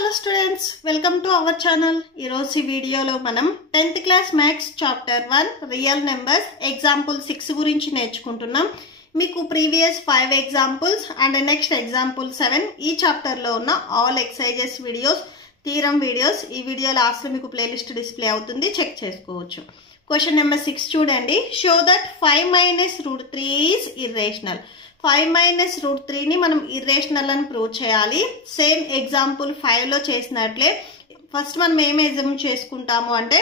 hello students, welcome to our channel. Ee video lo manam 10th class maths chapter 1 real numbers example 6 gurinchi నేర్చుకుంటున్నాం. మీకు previous 5 examples and next example 7 ఈ chapter లో ఉన్న all exercises videos, theorem videos ఈ video last లో మీకు playlist display అవుతుంది, check చేసుకోవచ్చు. Question number 6 చూడండి. Show that 5 minus root 3 is irrational. 5 minus root 3 ని మనం ఇర్రేషనల్ అని ప్రూవ్ చేయాలి. సేమ్ ఎగ్జాంపుల్ 5 లో చేసినట్లే ఫస్ట్ మనం ఏం ఎగ్జామ్ చేసుకుంటాము అంటే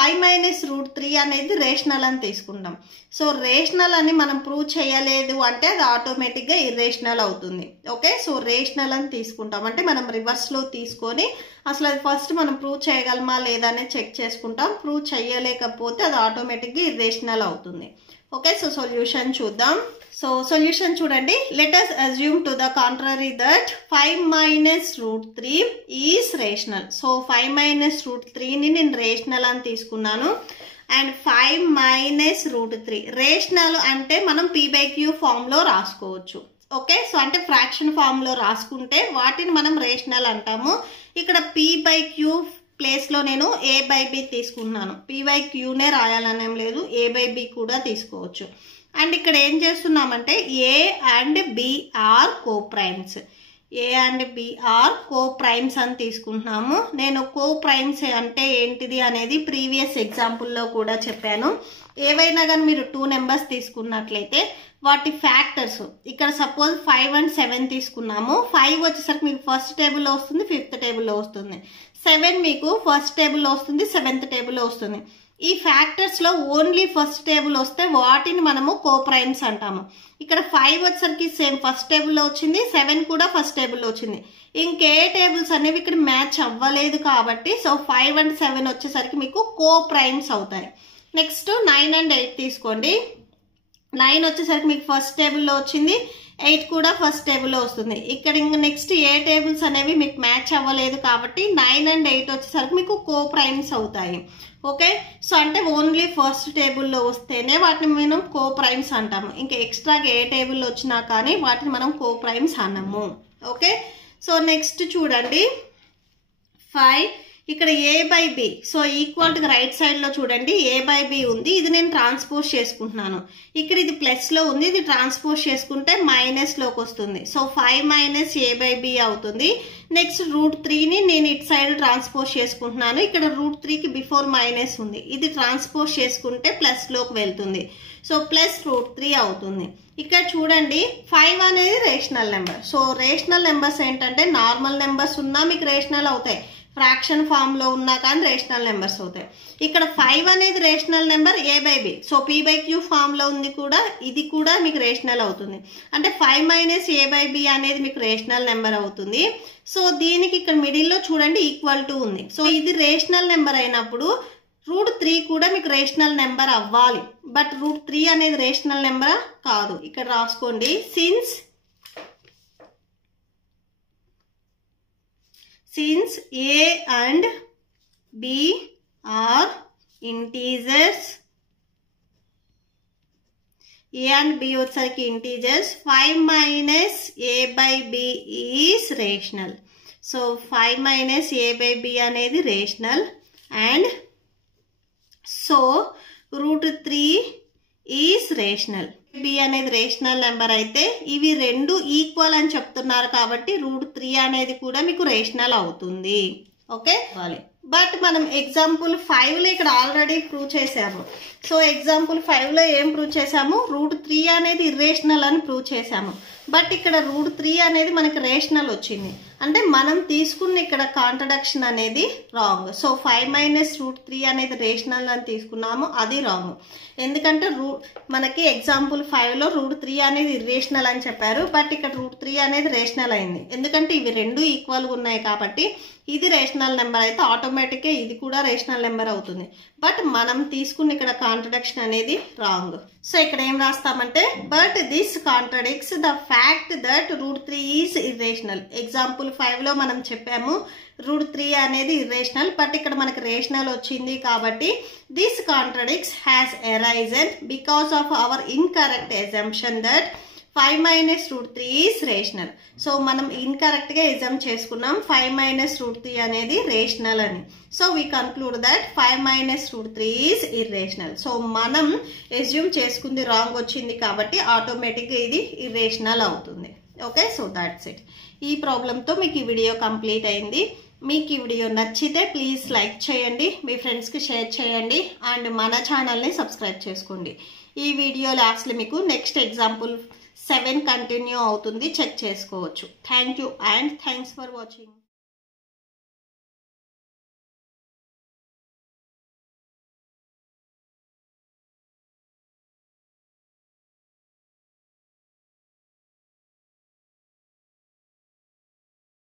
5 మైనస్ రూట్ 3 అనేది రేషనల్ అని తీసుకుంటాం. సో రేషనల్ అని మనం ప్రూవ్ చేయలేదు అంటే అది ఆటోమేటిక్గా ఇర్రేషనల్ అవుతుంది. ఓకే, సో రేషనల్ అని తీసుకుంటాం అంటే మనం రివర్స్లో తీసుకొని అసలు అది ఫస్ట్ మనం ప్రూవ్ చేయగలమా లేదా అనేది చెక్ చేసుకుంటాం. ప్రూవ్ చేయలేకపోతే అది ఆటోమేటిక్గా ఇర్రేషనల్ అవుతుంది. ఓకే, సో సొల్యూషన్ చూద్దాం. సో సొల్యూషన్ చూడండి. Let us assume to the contrary that 5 minus root 3 is rational. So 5 minus root 3 ని నేను రేషనల్ అని తీసుకున్నాను. అండ్ 5 minus root 3 రేషనల్ అంటే మనం p/q ఫామ్ లో రాసుకోవచ్చు. ఓకే, సో అంటే ఫ్రాక్షన్ ఫామ్ లో రాసుకుంటే వాటిని మనం రేషనల్ అంటాము. ఇక్కడ p/q ప్లేస్ లో నేను a/b తీసుకున్నాను. p/qనే రాయాలనేం లేదు, a/b కూడా తీసుకోవచ్చు. అండ్ ఇక్కడ ఏం చేస్తున్నామంటే A and B are coprimes, A and B are coprimes అని తీసుకుంటున్నాము. నేను కో ప్రైమ్స్ అంటే ఏంటిది అనేది ప్రీవియస్ ఎగ్జాంపుల్లో కూడా చెప్పాను. ఏవైనా కానీ మీరు 2 నెంబర్స్ తీసుకున్నట్లయితే వాటి ఫ్యాక్టర్స్ ఇక్కడ సపోజ్ 5 and 7 తీసుకున్నాము. 5 వచ్చేసరికి మీకు ఫస్ట్ టేబుల్లో వస్తుంది, 5th టేబుల్లో వస్తుంది. 7 మీకు ఫస్ట్ టేబుల్లో వస్తుంది, 7th టేబుల్లో వస్తుంది. ఈ ఫ్యాక్టర్స్ లో ఓన్లీ ఫస్ట్ టేబుల్ వస్తే వాటిని మనము కో ప్రైమ్స్ అంటాము. ఇక్కడ 5 వచ్చేసరికి సేమ్ ఫస్ట్ టేబుల్లో వచ్చింది, 7 కూడా ఫస్ట్ టేబుల్లో వచ్చింది. ఇంకే టేబుల్స్ అనేవి ఇక్కడ మ్యాచ్ అవ్వలేదు కాబట్టి సో 5 and 7 వచ్చేసరికి మీకు కో ప్రైమ్స్ అవుతాయి. నెక్స్ట్ 9 and 8 తీసుకోండి. 9 వచ్చేసరికి మీకు ఫస్ట్ టేబుల్లో వచ్చింది, 8 కూడా ఫస్ట్ టేబుల్లో వస్తుంది. ఇక్కడ ఇంకా నెక్స్ట్ ఏ టేబుల్స్ అనేవి మీకు మ్యాచ్ అవ్వలేదు కాబట్టి 9 and 8 వచ్చేసరికి మీకు కో ప్రైమ్స్ అవుతాయి. ఓకే, సో అంటే ఓన్లీ ఫస్ట్ టేబుల్లో వస్తేనే వాటిని మనం కో ప్రైమ్స్ అంటాము. ఇంకా ఎక్స్ట్రాగా ఏ టేబుల్లో వచ్చినా కానీ వాటిని మనం కో ప్రైమ్స్ అనము. ఓకే, సో నెక్స్ట్ చూడండి 5 ఇక్కడ a/b. So equal to right side లో చూడండి a/b ఉంది. ఇది నేను ట్రాన్స్పోజ్ చేసుకుంటున్నాను. ఇక్కడ ఇది ప్లస్ లో ఉంది, ఇది ట్రాన్స్పోజ్ చేసుకుంటే మైనస్ లోకి వస్తుంది. సో 5 minus a/b అవుతుంది. నెక్స్ట్ రూట్ 3ని నేను ఇటు సైడ్ ట్రాన్స్పోజ్ చేసుకుంటున్నాను. ఇక్కడ రూట్ 3కి బిఫోర్ మైనస్ ఉంది, ఇది ట్రాన్స్పోజ్ చేసుకుంటే ప్లస్ లోకి వెళ్తుంది. సో ప్లస్ రూట్ 3 అవుతుంది. ఇక్కడ చూడండి 5 అనేది rational number. So rational numbers ఏంటంటే నార్మల్ నెంబర్స్ ఉన్నా మీకు రేషనల్ అవుతాయి, ఫ్రాక్షన్ ఫామ్ లో ఉన్నా కానీ రేషనల్ నెంబర్స్ అవుతాయి. ఇక్కడ 5 అనేది rational number a/b. So p/q form లో ఉంది కూడా, ఇది కూడా మీకు రేషనల్ అవుతుంది. అంటే 5 minus a/b అనేది మీకు రేషనల్ నెంబర్ అవుతుంది. సో దీనికి ఇక్కడ మిడిల్ లో చూడండి ఈక్వల్ టు ఉంది. సో ఇది రేషనల్ నెంబర్ అయినప్పుడు రూట్ 3 కూడా మీకు రేషనల్ నెంబర్ అవ్వాలి. బట్ రూట్ 3 అనేది రేషనల్ నెంబర్ కాదు. ఇక్కడ రాసుకోండి, since a and b are integers, a and b వచ్చేసరికి integers, 5 minus a/b is rational. So 5 minus a/b అనేది rational. And so root 3 is rational. b అనేది రేషనల్ నెంబర్ అయితే ఇవి రెండు ఈక్వల్ అని చెప్తున్నారు కాబట్టి రూట్ 3 అనేది కూడా మీకు రేషనల్ అవుతుంది. ఓకే, బట్ మనం ఎగ్జాంపుల్ 5 లో ఇక్కడ ఆల్రెడీ ప్రూవ్ చేసాము. సో ఎగ్జాంపుల్ 5 లో ఏం ప్రూవ్ చేసాము, రూట్ 3 అనేది ఇర్రేషనల్ అని ప్రూవ్ చేసాము. బట్ ఇక్కడ రూట్ 3 అనేది మనకి రేషనల్ వచ్చింది అంటే మనం తీసుకున్న ఇక్కడ కాంట్రడక్షన్ అనేది రాంగ్. సో 5 minus రూట్ 3 అనేది రేషనల్ అని తీసుకున్నాము, అది రాంగ్. ఎందుకంటే మనకి ఎగ్జాంపుల్ 5 లో రూట్ 3 అనేది ఇర్రేషనల్ అని చెప్పారు, బట్ ఇక్కడ రూట్ 3 అనేది రేషనల్ అయింది. ఎందుకంటే ఇవి రెండు ఈక్వల్గా ఉన్నాయి కాబట్టి ఇది రేషనల్ నెంబర్ అయితే ఆటోమేటిక్గా ఇది కూడా రేషనల్ నెంబర్ అవుతుంది. బట్ మనం తీసుకున్న ఇక్కడ కాంట్రడక్షన్ అనేది రాంగ్. సో ఇక్కడ ఏం రాస్తామంటే but this contradicts the fact that root 3 is irrational. Example 5 లో మనం చెప్పాము రూట్ 3 అనేది ఇర్రేషనల్, బట్ ఇక్కడ మనకి రేషనల్ వచ్చింది కాబట్టి this contradicts has arisen because of our incorrect assumption that 5 minus root 3 is rational. So మనం ఇన్కరెక్ట్ గా ఎగ్జామ్ చేసుకున్నాం 5 minus root 3 అనేది రేషనల్ అని. So we conclude that 5 minus root 3 is irrational. So మనం ఎస్యూమ్ చేసుకుంది wrong వచ్చింది కాబట్టి automatic గా ఇది ఇర్రేషనల్ అవుతుంది. Okay, so that's it. ఈ ప్రాబ్లంతో మీకు ఈ వీడియో కంప్లీట్ అయింది. మీకు ఈ వీడియో నచ్చితే ప్లీజ్ లైక్ చేయండి, మీ ఫ్రెండ్స్కి షేర్ చేయండి అండ్ మన ఛానల్ని సబ్స్క్రైబ్ చేసుకోండి. ఈ వీడియో లాస్ట్లో మీకు నెక్స్ట్ ఎగ్జాంపుల్ 7 కంటిన్యూ అవుతుంది, చెక్ చేసుకోవచ్చు. Thank you and thanks for watching.